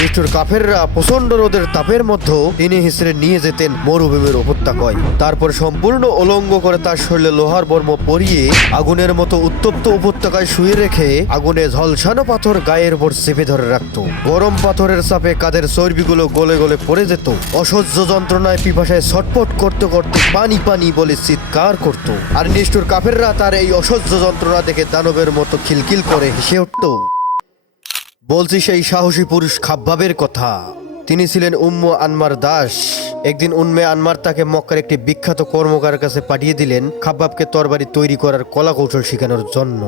নিষ্ঠুর কাফেররা প্রচণ্ড রোদের তাপের মধ্যে টেনে হিসেবে নিয়ে যেতেন মরুভূমির উপত্যকায়। তারপর সম্পূর্ণ অলঙ্গ করে তার শরীরে লোহার বর্ম পরিয়ে আগুনের মতো উত্তপ্ত উপত্যকায় শুয়ে রেখে আগুনে ঝলসানো পাথর গায়ের উপর চেপে ধরে রাখত। গরম পাথরের চাপে কাদের চর্বিগুলো গলে গলে পড়ে যেত। অসহ্য যন্ত্রণায় পিপাসায় ছটপট করতে করতে পানি পানি বলে চিৎকার করত। আর নিষ্ঠুর কাফেররা তার এই অসহ্য যন্ত্রণা দেখে দানবের মতো খিলখিল করে হেসে উঠত। বলছি সেই সাহসী পুরুষ খাব্বাবের কথা। তিনি ছিলেন উম্ম আনমার দাস। একদিন উন্মে আনমার তাকে মক্কার একটি বিখ্যাত কর্মকার কাছে পাঠিয়ে দিলেন খাব্বাবকে তরবারি তৈরি করার কলা কৌশল শেখানোর জন্য।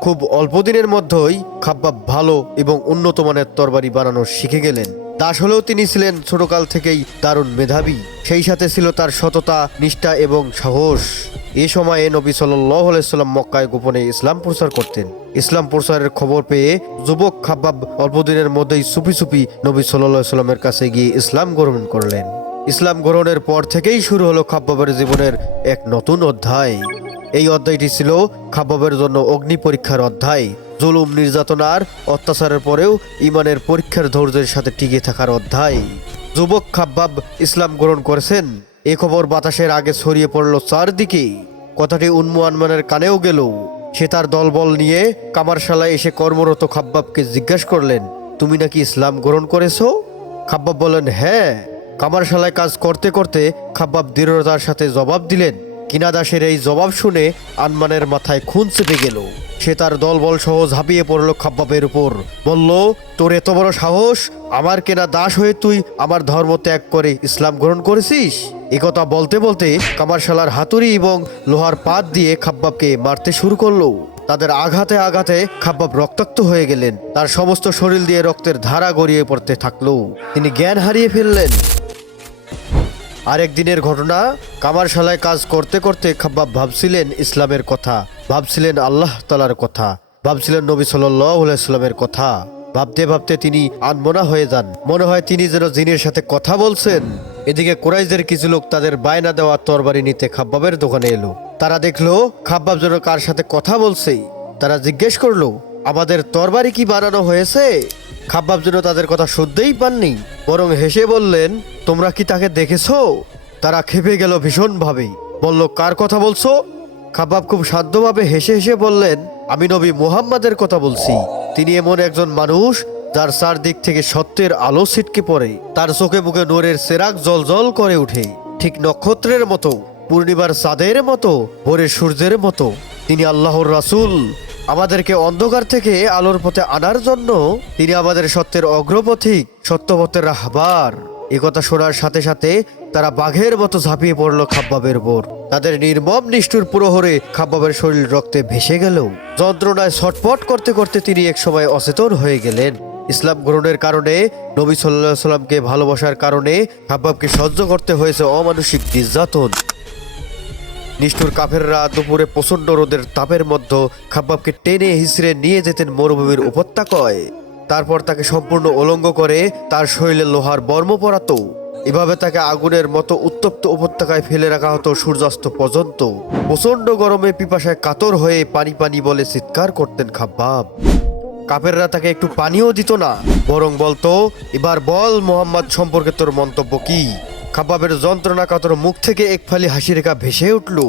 খুব অল্প দিনের মধ্যেই খাব্বাব ভালো এবং উন্নত মানের তরবারি বানানো শিখে গেলেন। দাস হলেও তিনি ছিলেন ছোটকাল থেকেই দারুণ মেধাবী। সেই সাথে ছিল তার সততা, নিষ্ঠা এবং সাহস। এ সময়ে নবী সাল্লাম মক্কায় গোপনে ইসলাম প্রচার করতেন। ইসলাম প্রচারের খবর পেয়ে যুবক খাব্বাব অল্পদিনের মধ্যেই সুপি সুপি নবী সাল্লাহ সাল্লামের কাছে গিয়ে ইসলাম গ্রহণ করলেন। ইসলাম গ্রহণের পর থেকেই শুরু হলো খাব্বাবের জীবনের এক নতুন অধ্যায়। এই অধ্যায়টি ছিল খাব্বাবের জন্য অগ্নি পরীক্ষার অধ্যায়। জুলুম নির্যাতনার অত্যাচারের পরেও ইমানের পরীক্ষার ধৈর্যের সাথে টিকে থাকার অধ্যায়। যুবক খাব্বাব ইসলাম গ্রহণ করেছেন। এ খবর বাতাসের আগে ছড়িয়ে পড়ল চারদিকে। কথাটি উন্মু আনমানের কানেও গেল। সে তার দলবল নিয়ে কামারশালায় এসে কর্মরত খাব্বাবকে জিজ্ঞাসা করলেন, তুমি নাকি ইসলাম গ্রহণ করেছ? খাব্বাব বলেন হ্যাঁ। কামারশালায় কাজ করতে করতে খাব্বাব দৃঢ়তার সাথে জবাব দিলেন। কিনা দাসের এই জবাব শুনে আনমানের মাথায় খুন চেপে গেল। সে তার দলবল সহ ঝাঁপিয়ে পড়ল খাব্বাবের উপর। বলল, তোর এত বড় সাহস? আমার কেনা দাস হয়ে তুই আমার ধর্ম ত্যাগ করে ইসলাম গ্রহণ করেছিস? একথা বলতে বলতে কামারশালার হাতুড়ি এবং লোহার পাত দিয়ে খাব্বাবকে মারতে শুরু করল। তাদের আঘাতে আঘাতে খাব্বাব রক্তাক্ত হয়ে গেলেন। তার সমস্ত শরীর দিয়ে রক্তের ধারা গড়িয়ে পড়তে থাকল। তিনি জ্ঞান হারিয়ে ফেললেন। আরেক দিনের ঘটনা, কামারশালায় কাজ করতে করতে খাব্বাব ভাবছিলেন ইসলামের কথা, ভাবছিলেন আল্লাহ তালার কথা, ভাবছিলেন নবী সাল্লামের কথা। ভাবতে ভাবতে তিনি আনমনা হয়ে যান। মনে হয় তিনি যেন জিনের সাথে কথা বলছেন। এদিকে কোরাইজের কিছু লোক তাদের বায়না দেওয়া তরবারি নিতে খাব্বাবের দোকানে এলো। তারা দেখল, খাব্বাব যেন কার সাথে কথা বলছে। তারা জিজ্ঞেস করল, আমাদের তরবারি কি বানানো হয়েছে? খাব্বাব যেন তাদের কথা শুনতেই পাননি, বরং হেসে বললেন, তোমরা কি তাকে দেখেছ? তারা খেপে গেল ভীষণভাবে। বলল, কার কথা বলছো? খাব্বাব খুব শান্তভাবে হেসে হেসে বললেন, আমি নবী মুহাম্মাদের কথা বলছি। তিনি এমন একজন মানুষ যার চারদিক থেকে সত্যের আলো ছিটকে পড়ে, তার চোখে মুখে নোরের সেরাক জল জল করে উঠে ঠিক নক্ষত্রের মতো, পূর্ণিমার চাঁদের মতো ভোরের সূর্যের মতো। তিনি আল্লাহর রাসূল। আমাদেরকে অন্ধকার থেকে আলোর পথে আনার জন্য তিনি আমাদের সত্যের অগ্রপথিক, সত্যপথের রাহবার। কথা শোনার সাথে সাথে তারা বাঘের মতো ঝাঁপিয়ে পড়ল খাব্বাবের উপর। তাদের নির্মম নিষ্ঠুর পুরোহরে খাব্বাবের শরীর রক্তে ভেসে গেল। যন্ত্রণায় ছটপট করতে করতে তিনি একসময় অচেতন হয়ে গেলেন। ইসলাম গ্রহণের কারণে নবী সাল্লাহ সাল্লামকে ভালোবাসার কারণে খাব্বাবকে সহ্য করতে হয়েছে অমানসিক নির্যাতন। নিষ্ঠুর কাফেররা দুপুরে প্রচণ্ড রোদের তাপের মধ্যে খাব্বাবকে টেনে হিসড়ে নিয়ে যেতেন মরুভূমির উপত্যকায়। তারপর তাকে সম্পূর্ণ অলঙ্গ করে তার শরীরে লোহার বর্ম পরাতো। এভাবে তাকে আগুনের মতো উত্তপ্ত উপত্যকায় ফেলে রাখা হতো সূর্যাস্ত পর্যন্ত। প্রচণ্ড গরমে পিপাসায় কাতর হয়ে পানি পানি বলে চিৎকার করতেন খাব্বাব কাফেররা তাকে একটু পানিও দিত না। বরং বলতো, এবার বল মোহাম্মদ সম্পর্কে তোর মন্তব্য কি? খাব্বাবের যন্ত্রণা কাতর মুখ থেকে এক ফালি হাসি রেখা ভেসে উঠল।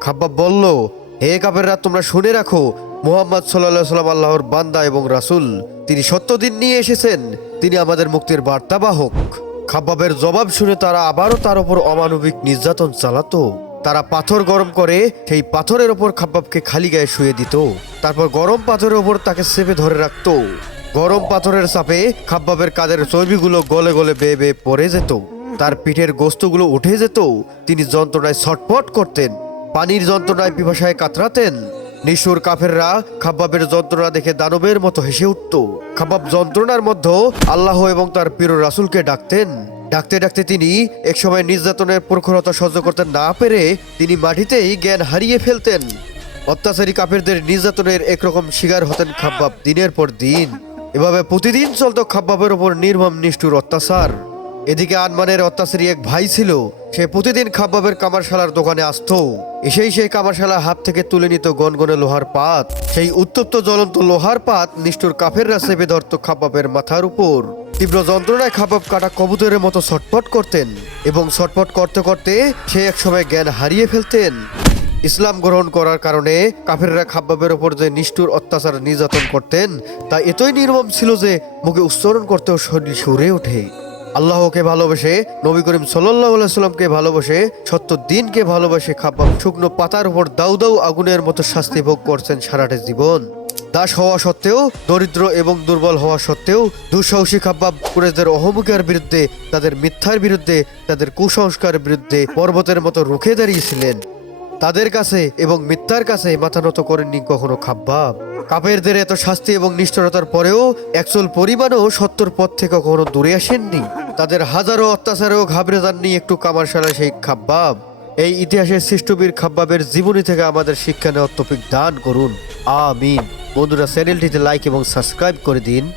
খাব্বাব বলল, হে কাফেররা, তোমরা শুনে রাখো, মোহাম্মদ সাল্লাহ সাল্লাম আল্লাহর বান্দা এবং রাসূল। তিনি সত্য দিন নিয়ে এসেছেন। তিনি আমাদের মুক্তির বার্তাবাহক। খাব্বাবের জবাব শুনে তারা আবারও তার উপর অমানবিক নির্যাতন চালাতো। তারা পাথর গরম করে সেই পাথরের ওপর খাব্বাবকে খালি গায়ে শুয়ে দিত। তারপর গরম পাথরের ওপর তাকে চেপে ধরে রাখত। গরম পাথরের চাপে খাব্বাবের কাদের চর্বিগুলো গলে গলে বেয়ে বেয়ে পড়ে যেত। তার পিঠের গোস্তগুলো উঠে যেত। তিনি যন্ত্রণায় ছটপট করতেন। পানির যন্ত্রণায় পিপাসায় কাতরাতেন। নিশুর কাফেররা খাব্বাবের যন্ত্রণা দেখে দানবের মতো হেসে উঠত। খাব্বাব যন্ত্রণার মধ্যেও আল্লাহ এবং তার প্রিয় রাসুলকে ডাকতেন। ডাকতে ডাকতে তিনি একসময় নির্যাতনের প্রখরতা সহ্য করতে না পেরে তিনি মাটিতেই জ্ঞান হারিয়ে ফেলতেন। অত্যাচারী কাপেরদের নির্যাতনের একরকম শিকার হতেন খাব্বাব দিনের পর দিন। এভাবে প্রতিদিন চলত খাব্বাবের ওপর নির্মম নিষ্ঠুর অত্যাচার। এদিকে আনমানের অত্যাচারী এক ভাই ছিল সে প্রতিদিন খাব্বাবের কামারশালার দোকানে আসতো। এসেই সেই কামারশালার হাত থেকে তুলে নিত গনগনে লোহার পাত। সেই উত্তপ্ত জ্বলন্ত লোহার পাত নিষ্ঠুর কাফেররা চেপে ধরত খাব্বাবের মাথার উপর। তীব্র যন্ত্রণায় খাবাব কাটা কবুতরের মতো ছটপট করতেন এবং ছটপট করতে করতে সে একসময় জ্ঞান হারিয়ে ফেলতেন। ইসলাম গ্রহণ করার কারণে কাফেররা খাব্বাবের ওপর যে নিষ্ঠুর অত্যাচার নির্যাতন করতেন, তা এতই নির্মম ছিল যে মুখে উচ্চারণ করতেও শরীর সরে ওঠে। আল্লাহকে ভালোবেসে, নবী করিম সাল্লাহ সাল্লামকে ভালোবেসে, সত্য দিনকে ভালোবেসে খাব্বাব শুকনো পাতার উপর দাউ দাউ আগুনের মতো শাস্তি ভোগ করছেন সারাটা জীবন। দাস হওয়া সত্ত্বেও, দরিদ্র এবং দুর্বল হওয়া সত্ত্বেও, দুঃসাহসী খাব্বাব কুরেজদের অহমিকার বিরুদ্ধে, তাদের মিথ্যার বিরুদ্ধে, তাদের কুসংস্কারের বিরুদ্ধে পর্বতের মতো রুখে দাঁড়িয়েছিলেন। তাদের কাছে এবং মিথ্যার কাছে মাথা নত করেননি কখনো খাব্বাব। কাপেরদের এত শাস্তি এবং নিষ্ঠুরতার পরেও, একচল পরিমাণও সত্তর পথ থেকে কখনো দূরে আসেননি। তাদের হাজারো অত্যাচারেও ঘাবড়ে যাননি একটু কামারশালা সেই খাব্বাব। এই ইতিহাসের সৃষ্টবীর খাব্বাবের জীবনী থেকে আমাদের শিক্ষা নেওয়ার তফিক দান করুন। আমিন। বন্ধুরা, চ্যানেলটিতে লাইক এবং সাবস্ক্রাইব করে দিন।